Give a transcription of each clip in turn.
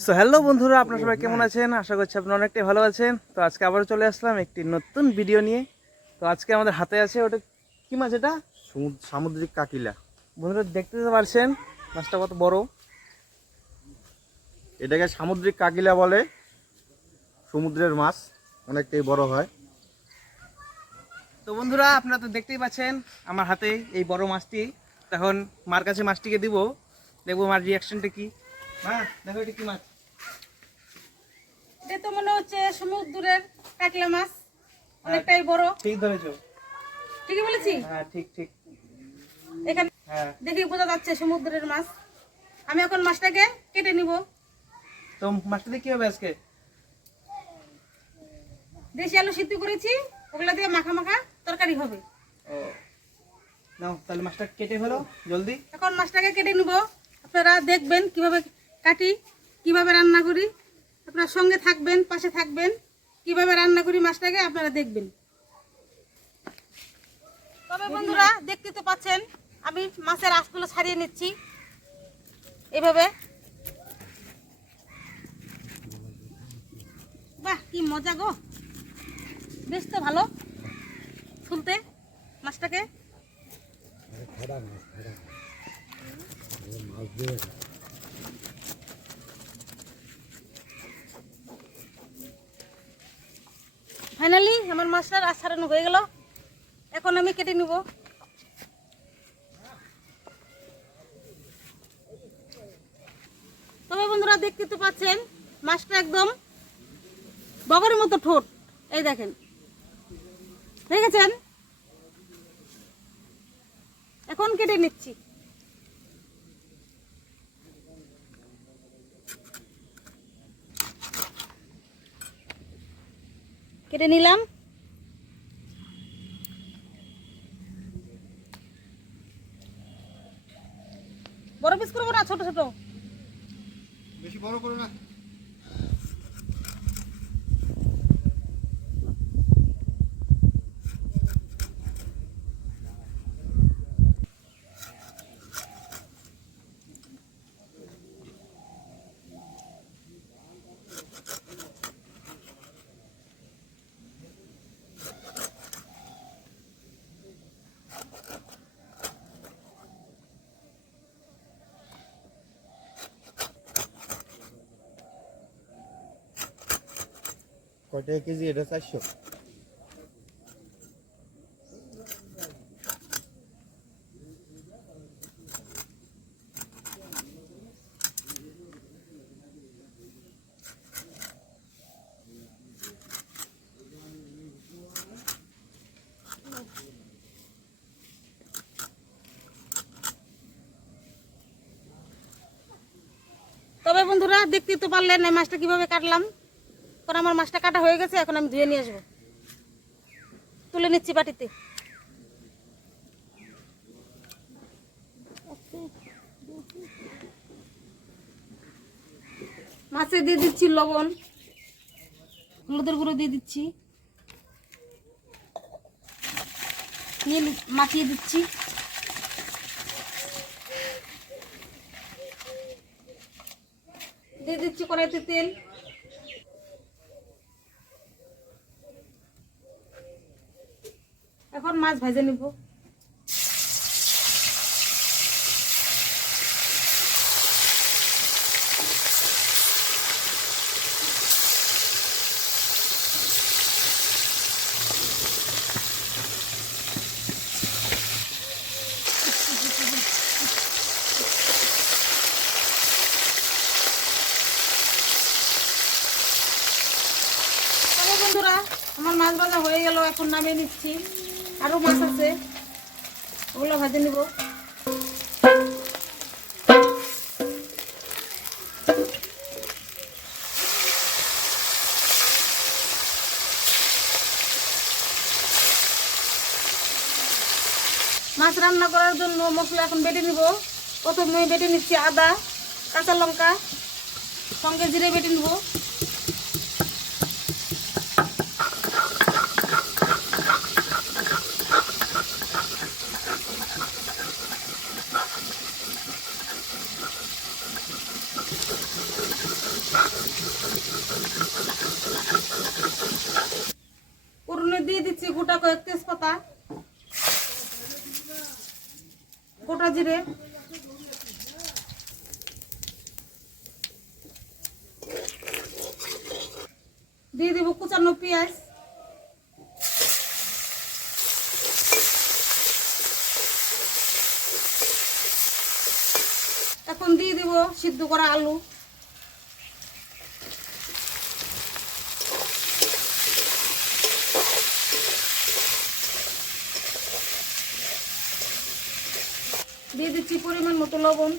So hello বন্ধুরা আপনারা সবাই কেমন আছেন? আশা করছি আপনারা অনেকটাই ভালো আছেন। তো আজকে আবার চলে আসলাম একটি নতুন ভিডিও নিয়ে। তো আজকে আমাদের হাতে আছে ওটা কি মাছ এটা? সমুদ্র সামুদ্রিক কাকিলা। বন্ধুরা দেখতে পারছেন মাছটা কত বড়। এটাকে সামুদ্রিক কাকিলা বলে। সমুদ্রের মাছ অনেকটাই বড় হয়। তো বন্ধুরা আপনারা তো দেখতেই পাচ্ছেন আমার হাতে এই বড় মাছটি। তখন মার কাছে মাছটিকে দিব। দেখব মার রিয়াকশনটা কি। মা দেখো এটা কি মাছ? এটা তো মনে হচ্ছে সমুদ্রের কাকলা মাছ অনেকটাই বড়। ঠিক ধরেছো। ঠিকই বলেছি? হ্যাঁ ঠিক ঠিক। এখানে হ্যাঁ। দেখি বোঝা যাচ্ছে সমুদ্রের মাছ। আমি এখন মাছটাকে কেটে নিব। তো মাছটা দিয়ে কি হবে আজকে? দেশি আলু সিদ্ধ করেছি ওগুলা দিয়ে মাখা মাখা তরকারি হবে। ও। নাও তাহলে মাছটা কেটে ফেলো জলদি। এখন মাছটাকে কেটে নিব। আপনারা দেখবেন কীভাবে কাটি কীভাবে রান্না করি? আপনারা সঙ্গে থাকবেন পাশে থাকবেন। কীভাবে রান্না করি মাছটাকে আপনারা দেখবেন। তবে বন্ধুরা দেখতে তো পাচ্ছেন আমি মাছের আঁশগুলো ছাড়িয়ে নিচ্ছি। এভাবে। বাহ কি মজা গো। বেশ তো ভালো শুনতে মাছটাকে। ফাইনালি আমার মাছটার ছাড়ানো হয়ে গেল। এখন আমি কেটে নিব। তবে বন্ধুরা, দেখতে তো পাচ্ছেন, মাছটা একদম বগরের মতো ঠোঁট। এই দেখেন। দেখেছেন এখন কেটে নিচ্ছি। কেটে নিলাম। বড় পিস করব না ছোট ছোট? বেশি বড় করো না। কয় টাকা কেজি? এটা চারশো। তবে বন্ধুরা দেখতে তো পারলেন এই মাছটা কীভাবে কাটলাম। এখন আমার মাছটা কাটা হয়ে গেছে, এখন আমি ধুয়ে নিয়ে আসব। তুলে নিচ্ছি বাটিতে। মাছে দিয়ে দিচ্ছি লবণ, হলুদের গুঁড়ো দিয়ে দিচ্ছি। নিয়ে মাখিয়ে দিচ্ছি। দিয়ে দিচ্ছি কড়াইতে তেল। এখন মাছ ভেজে নিব। বন্ধুরা আমার মাছ ভাজা হয়ে গেল এখন নামিয়ে নিচ্ছি। আরও মাছ আছে। ওগুলো ভাজে নিব। মাছ রান্না করার জন্য মশলা এখন বেটে নিব। প্রথমে বেটে নিচ্ছি আদা, কাঁচা লঙ্কা, সঙ্গে জিরে বেটে নিব। দিয়ে দেবো কুচানো পেঁয়াজ। এখন দিয়ে দিব সিদ্ধ করা আলু। দিয়ে দিচ্ছি পরিমাণ মতো লবণ,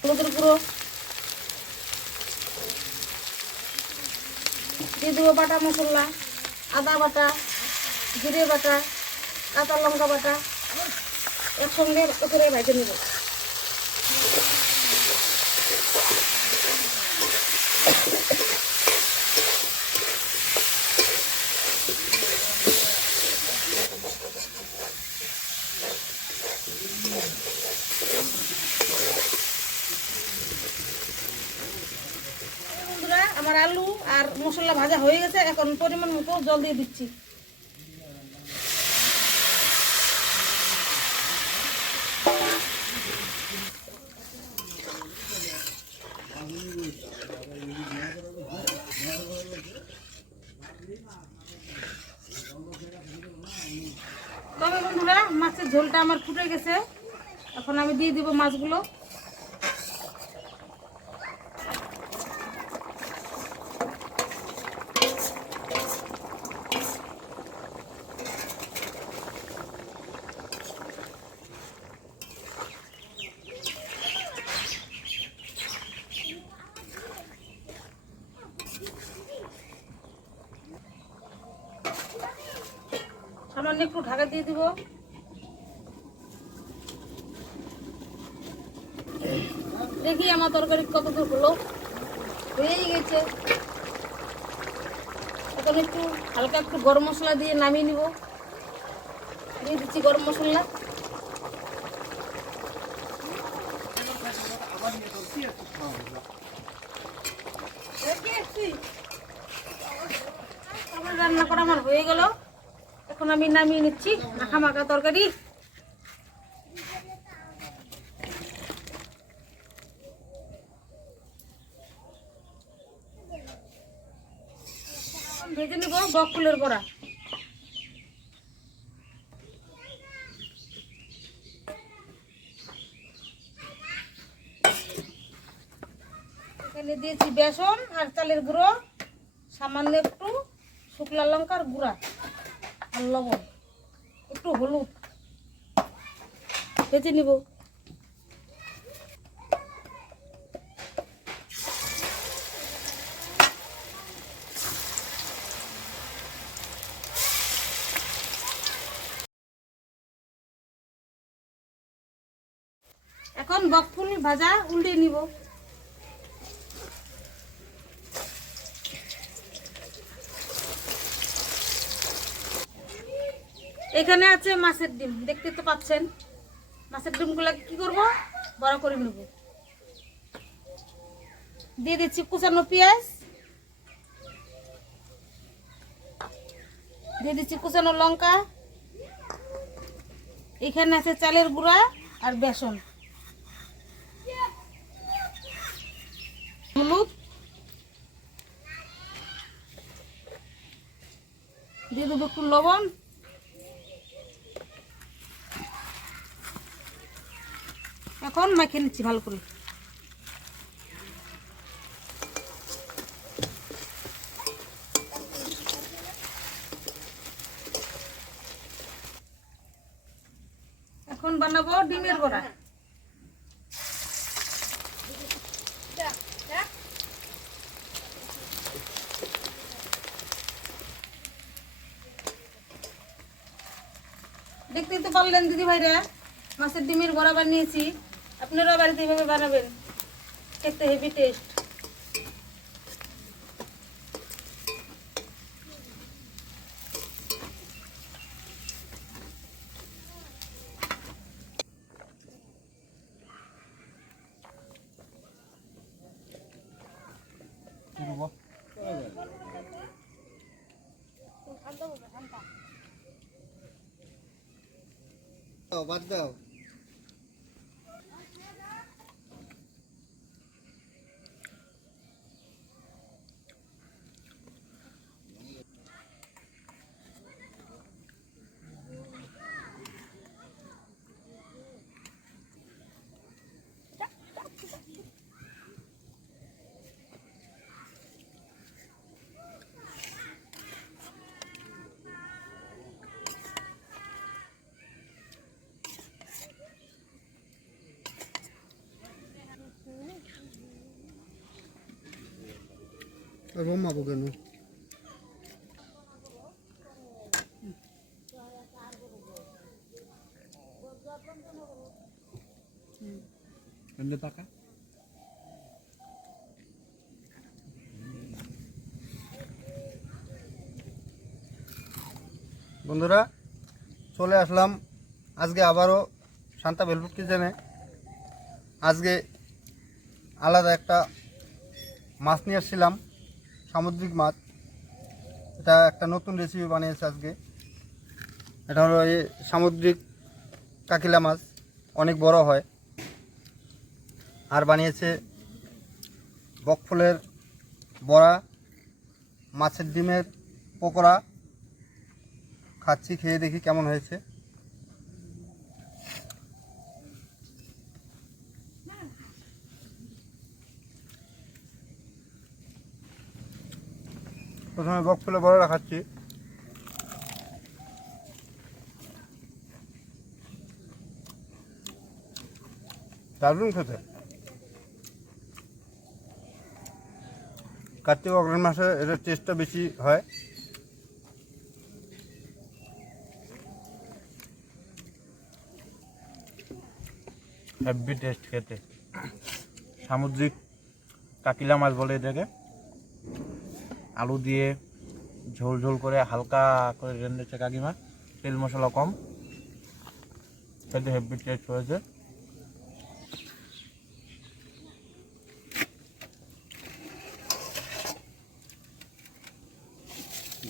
হলুদের গুঁড়ো। দিয়ে দেবো বাটা মশলা, আদা বাটা, জিরে বাটা, কাঁচা লঙ্কা বাটা, একসঙ্গে করে ভেজে নেব বন্ধুরা আমার আলু আর মশলা ভাজা হয়ে গেছে। এখন পরিমাণ মতো জল দিয়ে দিচ্ছি। তবে বন্ধুরা, মাছের ঝোলটা আমার ফুটে গেছে। এখন আমি দিয়ে দিব মাছগুলো। সামান্য একটু ঢাকা দিয়ে দিব। দেখি আমার তরকারি কত দূর হলো। হয়েই গেছে। এখন একটু হালকা একটু গরম মশলা দিয়ে নামিয়ে নিব। দিয়ে দিচ্ছি গরম মশলা। আমার রান্না করা আমার হয়ে গেল। এখন আমি নামিয়ে নিচ্ছি। মাখা মাখা তরকারি। ভেজে নিব বক ফুলের বড়া। দিয়েছি বেসন আর চালের গুঁড়ো, সামান্য একটু শুকলা লঙ্কার গুঁড়া। আর লবণ একটু হলুদ। ভেজে নিব। এখন বকফুল ভাজা উল্টে নিব। এখানে আছে মাছের ডিম, দেখতে তো পাচ্ছেন। মাছের ডিমগুলো কি করব? বড় করে নেব। দিয়ে দিচ্ছি কুচানো পেঁয়াজ। দিয়ে দিচ্ছি কুচানো লঙ্কা। এখানে আছে চালের গুঁড়া আর বেসন। হলুদ। দিয়ে দেবো একটু লবণ। এখন মাখিয়ে নিচ্ছি ভালো করে। এখন বানাবো ডিমের বড়া। দেখতেই তো পারলেন দিদি ভাইরা মাছের ডিমের বড়া বানিয়েছি। আপনারা বাড়িতে এইভাবে বানাবেন। খেতে হেভি টেস্ট বাদ দাও। কেন টাকা বন্ধুরা চলে আসলাম। আজকে আবারও শান্তা ভেলপুর কিচেনে আজকে আলাদা একটা মাছ নিয়ে এসেছিলাম সামুদ্রিক মাছ। এটা একটা নতুন রেসিপি বানিয়েছে আজকে। এটা হলো এই সামুদ্রিক কাকিলা মাছ। অনেক বড় হয়। আর বানিয়েছে বকফুলের বড়া, মাছের ডিমের পকোড়া। খাচ্ছি, খেয়ে দেখি কেমন হয়েছে। প্রথমে বক ফুলে বড়রা খাচ্ছি দারুণ খেতে। কার্তিক অগ্রহণ মাসে এটার টেস্টটা বেশি হয়। হ্যাভি টেস্ট খেতে। সামুদ্রিক কাকিলা মাছ বলে এটাকে আলু দিয়ে ঝোল ঝোল করে হালকা করে রেঁধেছে কাকিমা। তেল মশলা কম। খেতে হেভি টেস্ট হয়েছে।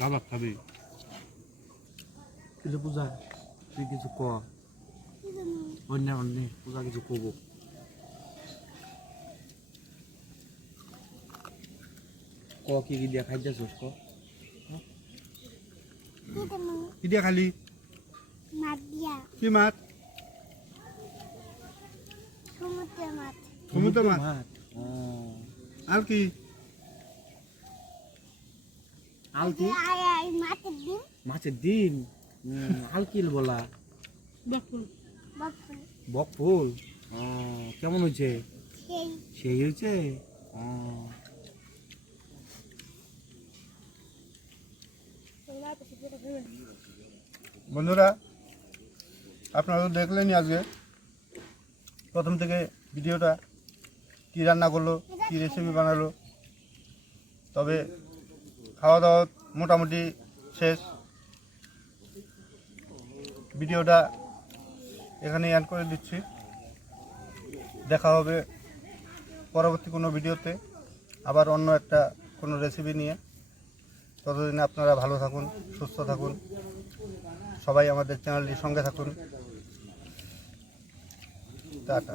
দাদা খাবি? কিছু পূজা? তুই কিছু ক? অন্য অন্য পূজা কিছু কব ক কি কি দিয়া খাইতেছিস ক? কি দিয়ে খালি? মাছ দিয়া। কি মাছ সমুদ্র মাছ সমুদ্র মাছ আর কি? আলকি মাছের ডিম মাছের ডিম আলকিল বলা? বকুল। বাপুল বক ফুল ও কেমন হয়েছে? সেই। সেই হয়েছে? বন্ধুরা, আপনারা তো দেখলেনই আজকে প্রথম থেকে ভিডিওটা কী রান্না করল, কী রেসিপি বানালো। তবে খাওয়া দাওয়া মোটামুটি শেষ। ভিডিওটা এখানে অ্যাড করে দিচ্ছি। দেখা হবে পরবর্তী কোনো ভিডিওতে, আবার অন্য একটা কোনো রেসিপি নিয়ে। ততদিনে আপনারা ভালো থাকুন সুস্থ থাকুন। সবাই আমাদের চ্যানেলটির সঙ্গে থাকুন। টাটা।